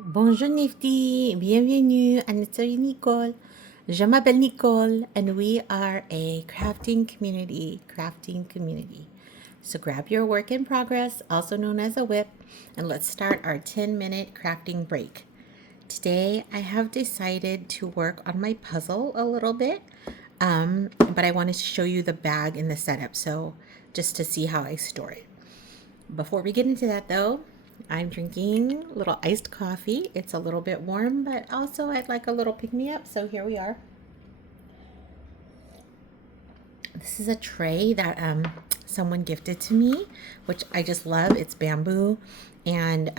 Bonjour Nifty, bienvenue à kNitterieNicole. Je m'appelle Nicole and we are a crafting community. So grab your work in progress, also known as a whip, and let's start our 10-minute crafting break. Today I have decided to work on my puzzle a little bit, but I wanted to show you the bag in the setup, so just to see how I store it. Before we get into that though, I'm drinking a little iced coffee. It's a little bit warm, but also I'd like a little pick-me-up, so here we are. This is a tray that someone gifted to me, which I just love. It's bamboo, and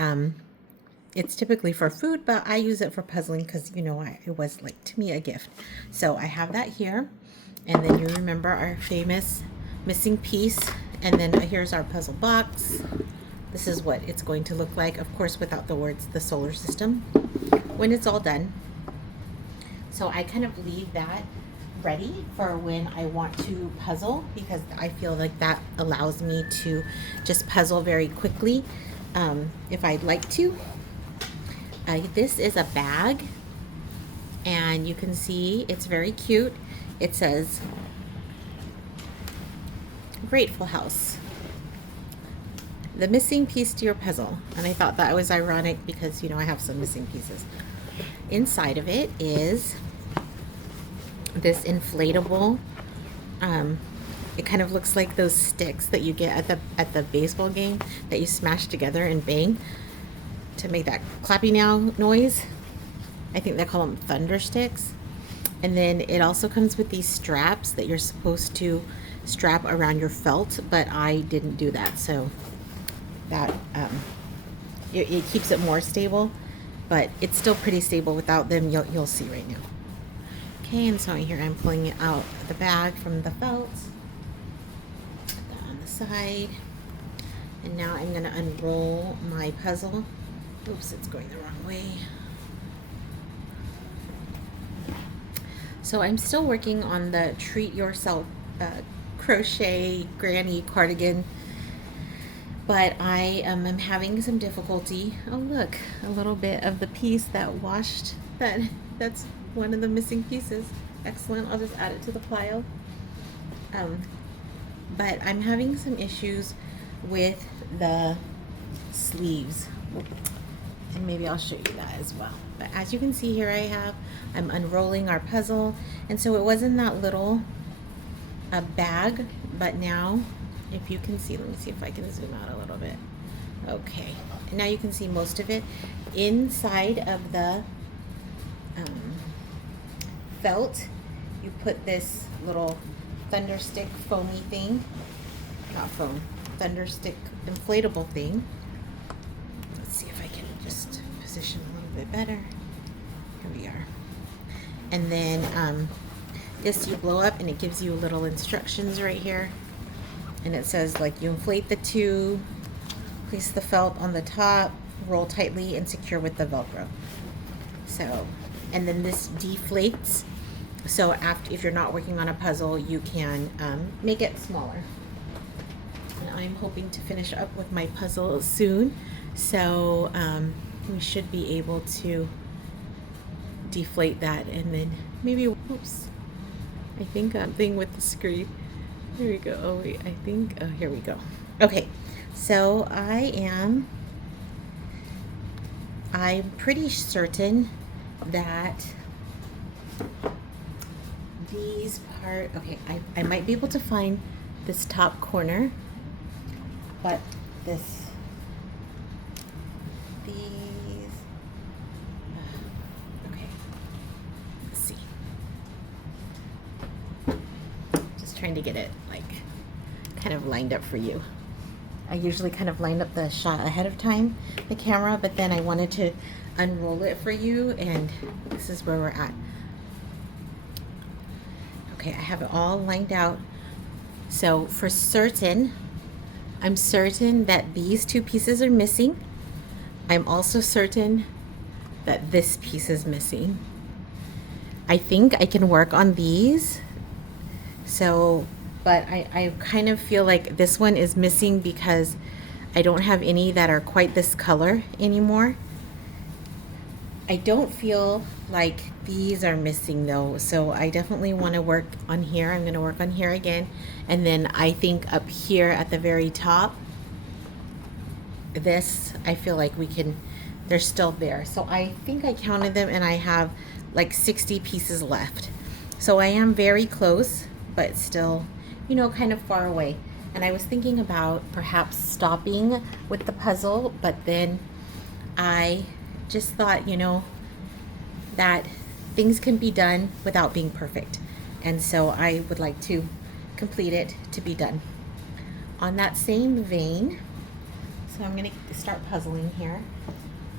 it's typically for food, but I use it for puzzling because, you know, it was like to me a gift. So I have that here, and then you remember our famous missing piece, and then here's our puzzle box. This is what it's going to look like, of course, without the words, the solar system, when it's all done. So I kind of leave that ready for when I want to puzzle, because I feel like that allows me to just puzzle very quickly if I'd like to. This is a bag, and you can see it's very cute. It says Grateful House, the missing piece to your puzzle. And I thought that was ironic because, you know, I have some missing pieces. Inside of it is this inflatable, it kind of looks like those sticks that you get at the baseball game that you smash together and bang to make that clappy now noise. I think they call them thunder sticks. And then it also comes with these straps that you're supposed to strap around your felt, but I didn't do that, so that it keeps it more stable, but it's still pretty stable without them. You'll see right now. Okay, and so here I'm pulling it out the bag from the felt. Put that on the side, and now I'm going to unroll my puzzle. Oops, it's going the wrong way. So I'm still working on the treat yourself crochet granny cardigan, but I am having some difficulty. Oh look, a little bit of the piece that washed, that's one of the missing pieces. Excellent, I'll just add it to the pile. But I'm having some issues with the sleeves, and maybe I'll show you that as well. But as you can see here, I'm unrolling our puzzle, and so it was in that little bag, but now if you can see, let me see if I can zoom out a little bit. Okay, and now you can see most of it. Inside of the felt, you put this little thunder stick foamy thing, not foam, thunder stick inflatable thing. Let's see if I can just position a little bit better. Here we are. And then this you blow up, and it gives you little instructions right here. And it says, like, you inflate the tube, place the felt on the top, roll tightly, and secure with the Velcro. So, and then this deflates. So if you're not working on a puzzle, you can make it smaller. And I'm hoping to finish up with my puzzle soon. So we should be able to deflate that, and then maybe, oops, I think I'm thing with the screen. Here we go. Oh wait, I think, oh, here we go. Okay, so I'm pretty certain that these okay, I might be able to find this top corner, but these, okay, let's see. Just trying to get it like kind of lined up for you. I usually kind of lined up the shot ahead of time, the camera, but then I wanted to unroll it for you, and this is where we're at. Okay, I have it all lined out. So for certain, I'm certain that these two pieces are missing. I'm also certain that this piece is missing. I think I can work on these. So, but I kind of feel like this one is missing because I don't have any that are quite this color anymore. I don't feel like these are missing though, so I definitely want to work on here. I'm going to work on here again, and then I think up here at the very top, this, I feel like we can, they're still there. So I think I counted them and I have like 60 pieces left. So I am very close, but still, you know, kind of far away. And I was thinking about perhaps stopping with the puzzle, but then I just thought, you know, that things can be done without being perfect. And so I would like to complete it to be done. On that same vein, so I'm going to start puzzling here.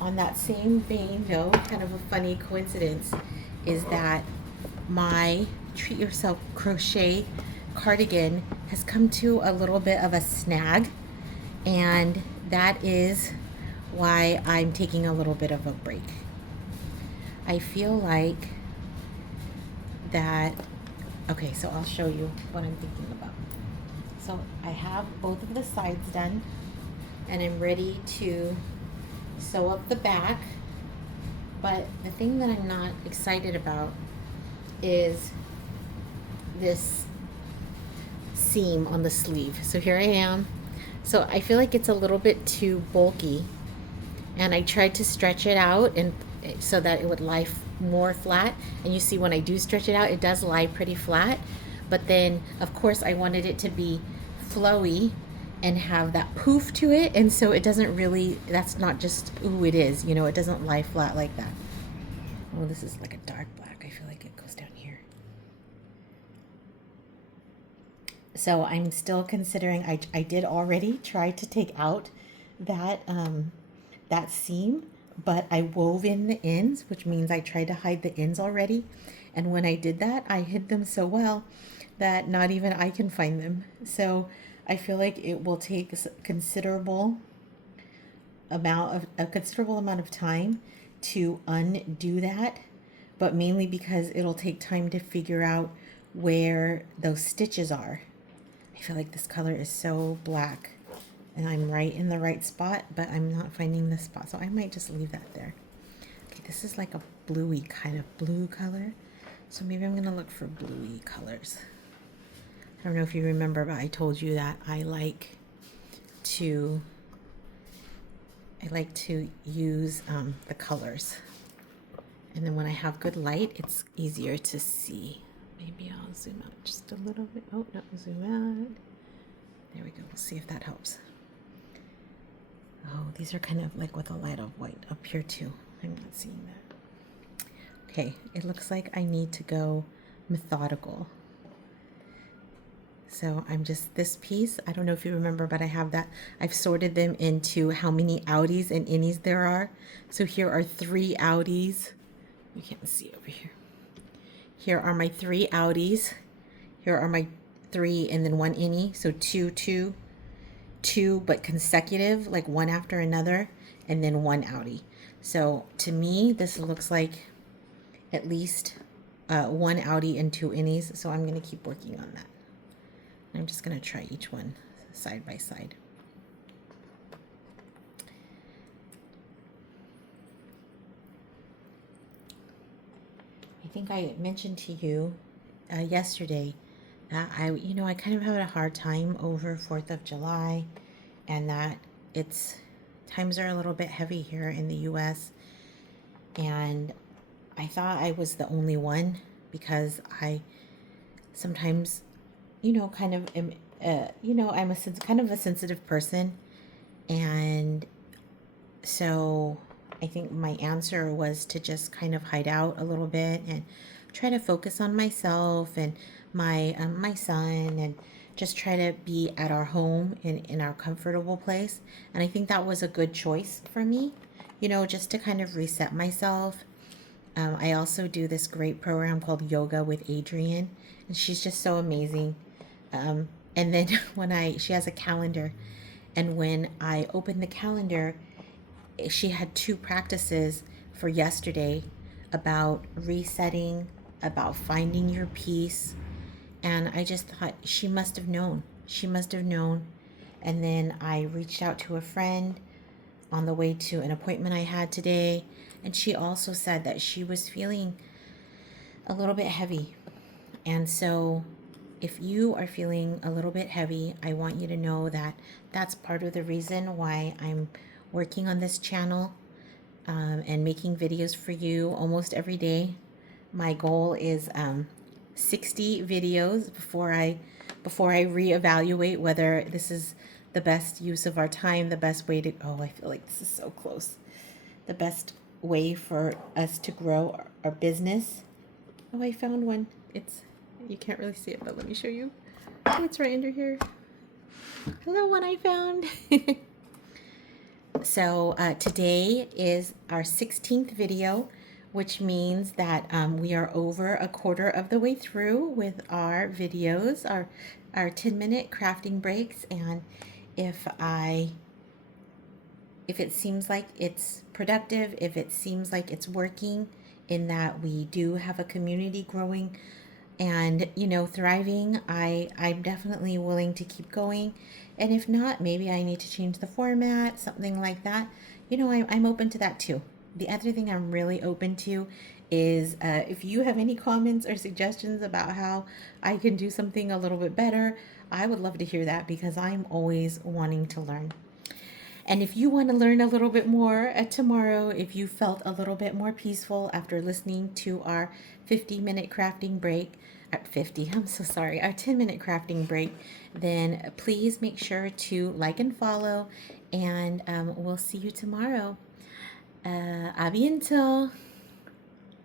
On that same vein, though, kind of a funny coincidence is that my Treat Yourself crochet cardigan has come to a little bit of a snag, and that is why I'm taking a little bit of a break. I feel like that, okay, so I'll show you what I'm thinking about. So I have both of the sides done, and I'm ready to sew up the back, but the thing that I'm not excited about is this seam on the sleeve. So here I am. So I feel like it's a little bit too bulky, and I tried to stretch it out and so that it would lie more flat, and you see when I do stretch it out, it does lie pretty flat. But then of course I wanted it to be flowy and have that poof to it, and so it doesn't really, that's not just ooh it is, you know, it doesn't lie flat like that. Oh, this is like a dark black. I feel like it goes down here. So I'm still considering, I did already try to take out that that seam, but I wove in the ends, which means I tried to hide the ends already. And when I did that, I hid them so well that not even I can find them. So I feel like it will take a considerable amount of time to undo that, but mainly because it'll take time to figure out where those stitches are. I feel like this color is so black and I'm right in the right spot, but I'm not finding the spot, so I might just leave that there. Okay, this is like a bluey kind of blue color, so maybe I'm gonna look for bluey colors. I don't know if you remember, but I told you that I like to use the colors, and then when I have good light, it's easier to see. Maybe I'll zoom out just a little bit. Oh, no, zoom out. There we go. We'll see if that helps. Oh, these are kind of like with a light of white up here too. I'm not seeing that. Okay, it looks like I need to go methodical. So I'm just, this piece, I don't know if you remember, but I have that. I've sorted them into how many outies and innies there are. So here are 3 outies. You can't see over here. Here are my 3 outies. Here are my 3 and then 1 innie. So 2, 2, 2, but consecutive, like one after another, and then 1 outie. So to me, this looks like at least 1 outie and 2 innies. So I'm going to keep working on that. I'm just going to try each one side by side. I think I mentioned to you yesterday that I kind of have a hard time over 4th of July, and that times are a little bit heavy here in the US, and I thought I was the only one because I sometimes kind of am, I'm kind of a sensitive person, and so I think my answer was to just kind of hide out a little bit and try to focus on myself and my son, and just try to be at our home in our comfortable place. And I think that was a good choice for me, just to kind of reset myself. I also do this great program called Yoga with Adriene, and she's just so amazing. And then she has a calendar, and when I opened the calendar, she had 2 practices for yesterday about resetting, about finding your peace. And I just thought she must have known. She must have known. And then I reached out to a friend on the way to an appointment I had today, and she also said that she was feeling a little bit heavy. And so if you are feeling a little bit heavy, I want you to know that that's part of the reason why I'm working on this channel, and making videos for you almost every day. My goal is 60 videos before I reevaluate whether this is the best use of our time, the best way to, oh, I feel like this is so close, the best way for us to grow our business. Oh, I found one. It's, you can't really see it, but let me show you. Oh, it's right under here. Hello, one I found. So today is our 16th video, which means that we are over a quarter of the way through with our videos, our 10-minute crafting breaks. And if it seems like it's productive, if it seems like it's working, in that we do have a community growing and, you know, thriving, I'm definitely willing to keep going. And if not, maybe I need to change the format, something like that. You know, I'm open to that too. The other thing I'm really open to is if you have any comments or suggestions about how I can do something a little bit better, I would love to hear that, because I'm always wanting to learn. And if you want to learn a little bit more tomorrow, if you felt a little bit more peaceful after listening to our 50-minute crafting break, I'm so sorry, our 10-minute crafting break, then please make sure to like and follow, and we'll see you tomorrow. A bientôt.